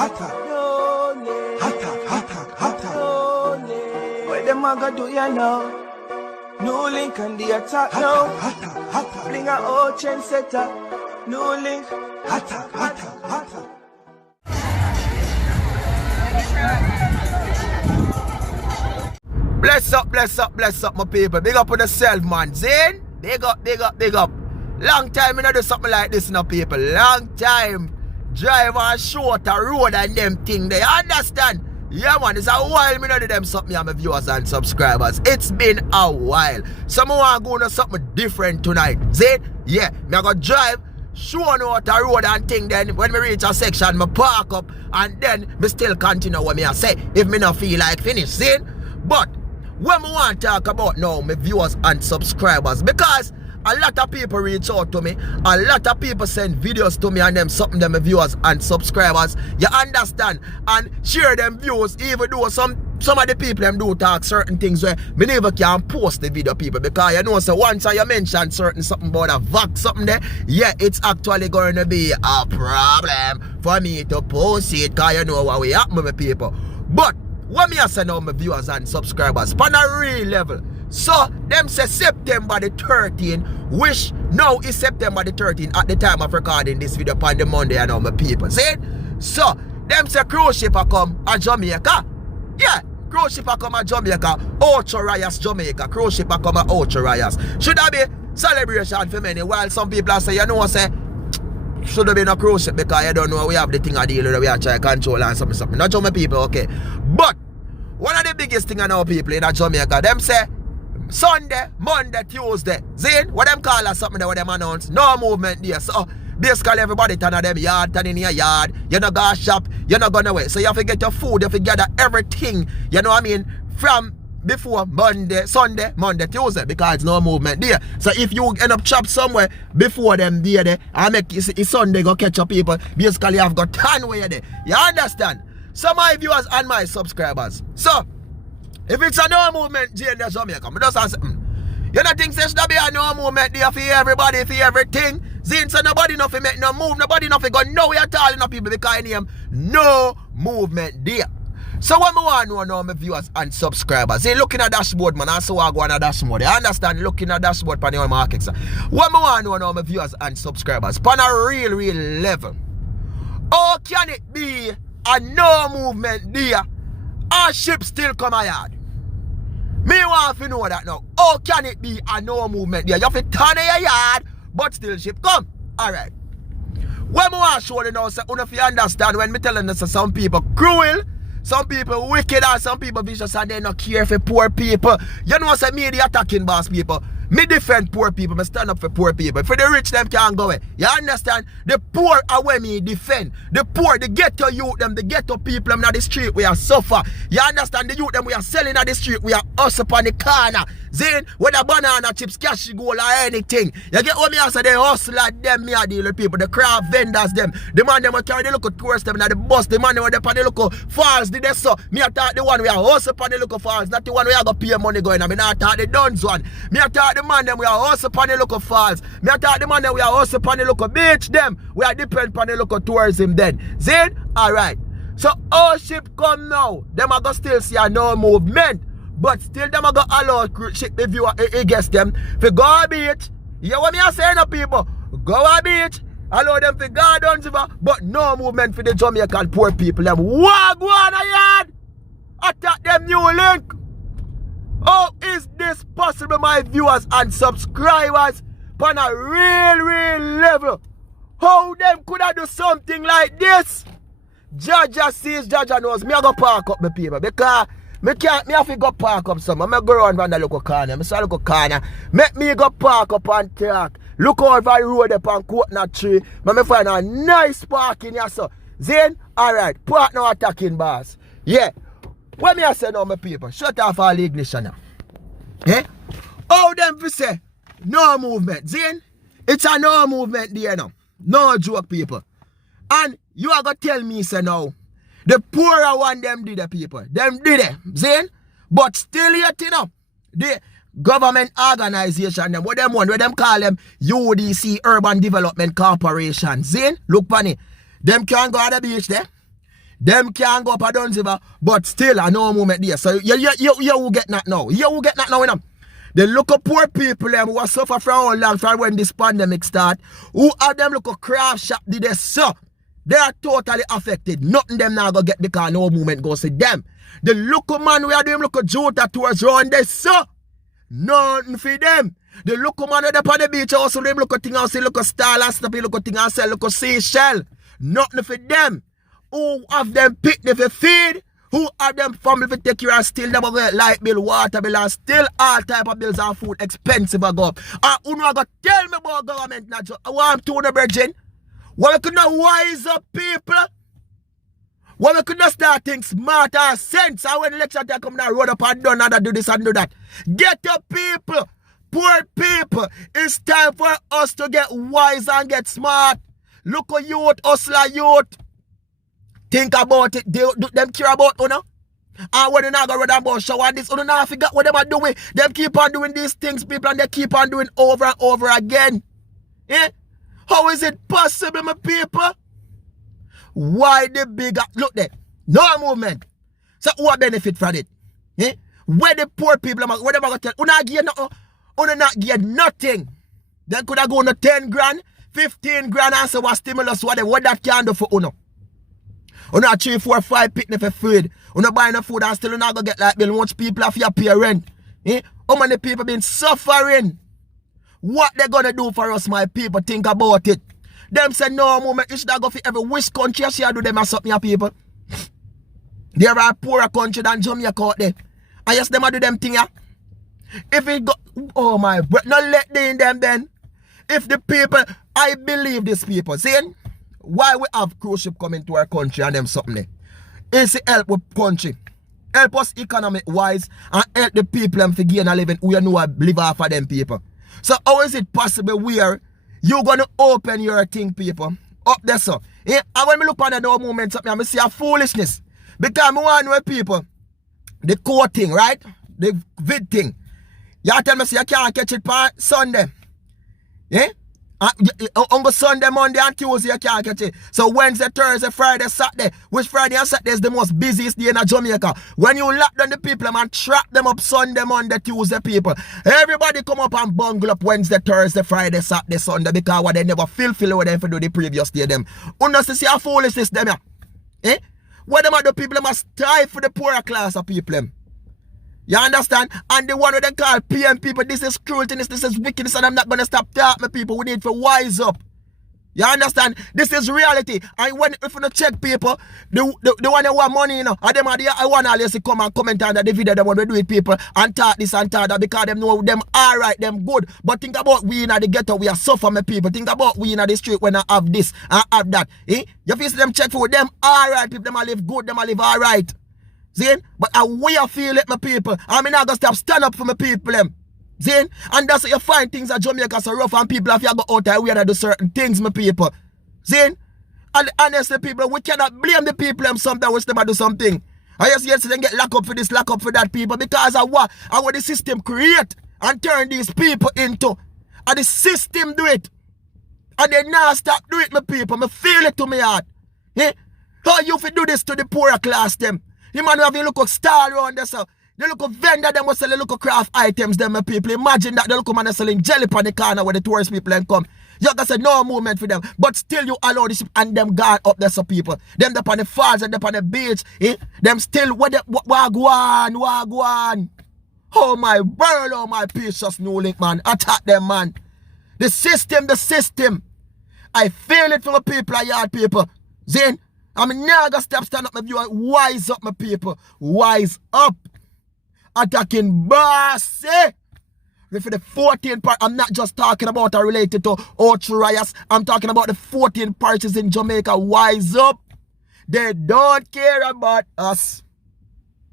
hotter. What them a go do you know? NEWLINK and the attack now. Bring a old chain setter. NEWLINK. Hotter. Bless up, my people. Big up on yourself, man. Zane? Big up. Long time I don't do something like this, no people. Long time. Drive on shorter road and them thing. They understand? Yeah, man. It's a while me not do them something, my viewers and subscribers. It's been a while. Some want to go to something different tonight. Zane? Yeah. Me I go drive. Show no what a road and thing, then when me reach a section, me park up and then me still continue what me I say if me not feel like finish, see? But what me want to talk about now, my viewers and subscribers, because a lot of people reach out to me, a lot of people send videos to me and them something them my viewers and subscribers, you understand, and share them views, even though some of the people them do talk certain things where me never can post the video, people, because you know, so once you mention certain something about a VAC something there, yeah, it's actually going to be a problem for me to post it, because you know what we happen with people. But what me I say now, my viewers and subscribers, on a real level, so them say September the 13th, which now is September the 13th at the time of recording this video upon the Monday, and all my people, see? So them say cruise ship a come a Jamaica, yeah. Cruise ship a come a Jamaica, H0W Jamaica, cruise ship a come a H0W. Should that be celebration for many, while some people are say, you know, say, should have been a cruise ship because you don't know we have the thing a deal with, we are trying to control and something. Not Jamaican people, okay. But one of the biggest thing I know people in Jamaica, them say Sunday, Monday, Tuesday, Zane, what them call or something that what them announce, no movement there. So basically everybody turn of them yard, turn in your yard, you know go shop, you not gonna wait. So you have to get your food, you have to gather everything, you know what I mean, from before Monday, Sunday, Monday, Tuesday, because no movement there. So if you end up chop somewhere before them there, I make it's Sunday go catch up people, basically you have got 10 way there. You understand? So my viewers and my subscribers. So if it's a no movement here in Jamaica, I just ask, you don't think there should be a no movement there for everybody, for everything? Zin, so nobody nothing make no move, nobody nothing go nowhere at all, people, because I name no movement there. So what I want to know now, my viewers and subscribers, they looking at dashboard, man, I saw I go on a dashboard. You understand? Looking at dashboard on your markets. What I want to know now, my viewers and subscribers, on a real level, how can it be a no movement there, our ship still come a yard? Me want to know that now. How can it be a no movement there? You have to turn a yard, but still ship come. Alright. What I want to show you now, so if you understand when me telling you, so some people cruel, some people wicked, and some people vicious, and they not care for poor people. You know what I mean? The attacking boss people. Me defend poor people, me stand up for poor people. For the rich, them can't go away. You understand? The poor are where me defend. The poor, the ghetto youth, them, the ghetto people, them in the street, we are suffer. You understand? The youth, them, we are selling at the street, we are us upon the corner. Then, whether banana chips, cash, gold, or anything. You get what me answer? They hustle at them, me a deal with people. The craft vendors, them. The man, them, will carry the local tourists, them, at the bus. The man, them, will upon the local falls, did they so? Me a talk the one we are hustle upon the local falls, not the one we are going to pay money going. I mean, I talk the duns one. Me a talk the man, them, we are hustle upon the local falls. Me a talk the man, them, we are hustle upon the local beach, them. We are depend upon the local tourism, then. Then, alright. So, all ship come now. Them are going to still see a no movement. But still, them are going to allow ship the viewer against them. For go a beach, you know what me are saying, people? Go a beach, allow them to go down river, but no movement for the Jamaican poor people. Them walk go on a yard, attack them NEWLINK. How is this possible, my viewers and subscribers, on a real level? How them could have do something like this? Jaja sees, Jaja knows. Me I go park up my people because me have to go park up somewhere. I go around the local corner. I say local corner. Make me go park up and talk. Look over the road up and coconut tree. I find a nice parking here. So, Zane, alright, park now attacking boss. Yeah. What me I say now, my people? Shut off all the ignition now. Eh? How them fi say no movement? Zane, it's a no movement there now. No joke, people. And you are going to tell me, say now, the poorer one them did the people. Them did it, Zane. But still yet, you know, the government organization, them, what them want, what them call them UDC, Urban Development Corporation. Zane, look funny. Them can't go to the beach there. Them can't go up a Dunsiver, but still I know a moment there. So you will get that now. You will get that now, you know. They look at poor people them who suffer from how long from when this pandemic start. Who have them look at craft shop did they so? They are totally affected. Nothing them now go get because no movement goes to them. The local man we are doing look at Jota towards round they so. Nothing for them. The local man up on the beach also them look at thing and say look at Star and stuff, look at thing and say look at Seashell. Nothing for them. Who have them picnic for feed? Who have them family for take care of still them get light bill, water bill, and still all type of bills and food expensive go up. And who no go tell me about government not just I want to the virgin. When we could not wise up people. When we could not start things smart and sense. And when election time come now, road up and down and do this and do that. Get up people, poor people. It's time for us to get wise and get smart. Look at youth, hustler youth. Think about it. Them care about you know. And when you not go run about shower this, you not forget what them are doing. Them keep on doing these things, people, and they keep on doing over and over again. Yeah? How is it possible, my people? Why the bigger look there? No movement. So who benefit from it? Yeah? Where the poor people what them are gonna tell? You not get nothing. Then could I go on 10 grand, 15 grand and say what stimulus, what that can do for you. You know 3, 4, 5 picnic for food. You know buy no food and still you not gonna get like bill. Much people have your pay rent. Eh? How many people been suffering? What they gonna do for us, my people? Think about it. Them say no movement. You should go for every which country you should do them as something, people. There are poorer country than Jamaica out there. And yes, them do them thing, yeah. If it go, oh my, but not let them in them then. If the people, I believe these people, saying. Why we have cruise ship coming to our country and them something there? It's to help with country. Help us economic wise and help the people them to gain a living. We know I live off of them people. So how is it possible where you gonna open your thing, people? Up there so. Yeah, and when we look on the no movement something, I see a foolishness. Because I want to know people, the core thing, right? The vid thing. You tell me say you can't catch it on Sunday. Yeah? On Sunday, Monday, and Tuesday, you can't catch it. So Wednesday, Thursday, Friday, Saturday. Which Friday and Saturday is the most busiest day in Jamaica? When you lock down the people and trap them up Sunday, Monday, Tuesday, people. Everybody come up and bungle up Wednesday, Thursday, Friday, Saturday, Sunday because what they never fulfill what they do the previous day them. Unless see how foolishness them, yeah. Eh? What them are the people must strive for the poorer class of people them. You understand? And the one who they call PM people, this is cruelty, this is wickedness, and I'm not going to stop talking, people. We need to wise up. You understand? This is reality. And when if you check people, the one who want money, you know, and them are the I want always to come and comment on the video, them want to do it, people, and talk this and talk that because them know them alright, them good. But think about we in the ghetto, we are suffer, my people. Think about we in the street when I have this and have that. Eh? You feel them check for them alright, people, them a live good, them a live alright. See? But a way I feel it, my people. I mean, I gotta stop stand up for my people, them. See? And that's how you find things at Jamaica so rough and people have to go out there where they do certain things, my people. See? And honestly, people, we cannot blame the people them sometimes when they do something. I just yes, they get locked up for this, locked up for that, people, because of what the system create and turn these people into. And the system do it. And they now stop do it, my people. I feel it to my heart. Eh? How you fi do this to the poorer class, them? You man have a look at star around there, so they look at vendor, them must sell a look at craft items, them my people. Imagine that they look at man selling jelly on the corner where the tourist people then come. You gotta say no movement for them, but still you allow this and them guard up there, so people. Them up on the falls and up on the beach, eh? Them still what wagwan. Oh my world, oh my precious NEWLINK, man. Attack them, man. The system. I feel it for the people, yard people. Zin. I mean, now I gotta stop stand up, my viewer. Wise up, my people. Wise up. Attacking boss. Eh? For the 14 part, I'm not just talking about related to H0W. I'm talking about the 14 parties in Jamaica. Wise up. They don't care about us.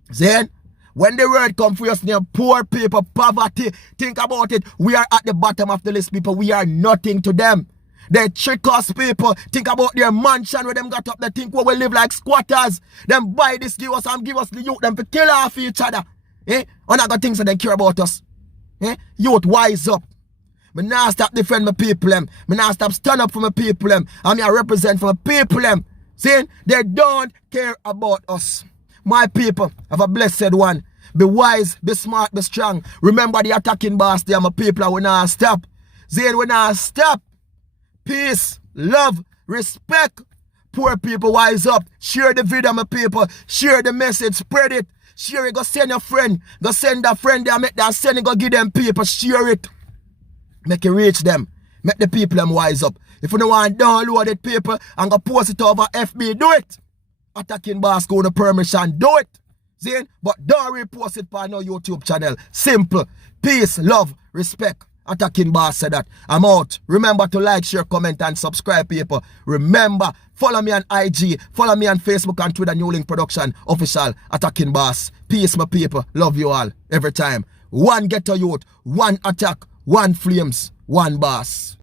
Then, when the word comes for us, poor people, poverty, think about it. We are at the bottom of the list, people. We are nothing to them. They trick us, people. Think about their mansion where them got up. They think we will live like squatters. Them buy this, give us and give us the youth. Them to kill off each other. Eh? And I got things that they care about us. Eh? Youth, wise up. Me now stop defend my people. Me now stop stand up for my people. I'm here represent for my people. See, they don't care about us. My people, have a blessed one. Be wise, be smart, be strong. Remember the attacking boss there, my people, and we not stop. See, we not stop. Peace, love, respect. Poor people, wise up. Share the video, my people. Share the message, spread it. Share it, go send your friend. Go send a friend there, make that send it, go give them people. Share it. Make it reach them. Make the people them wise up. If you don't want to download it, people, and go post it over FB, do it. Attacking boss, go to permission, do it. See? But don't repost it on our YouTube channel. Simple. Peace, love, respect. Attacking boss said that. I'm out. Remember to like, share, comment, and subscribe, people. Remember, follow me on IG, follow me on Facebook and Twitter, NEWLINK Production, official, Attacking Boss. Peace, my people. Love you all. Every time. One ghetto youth, one attack, one flames, one boss.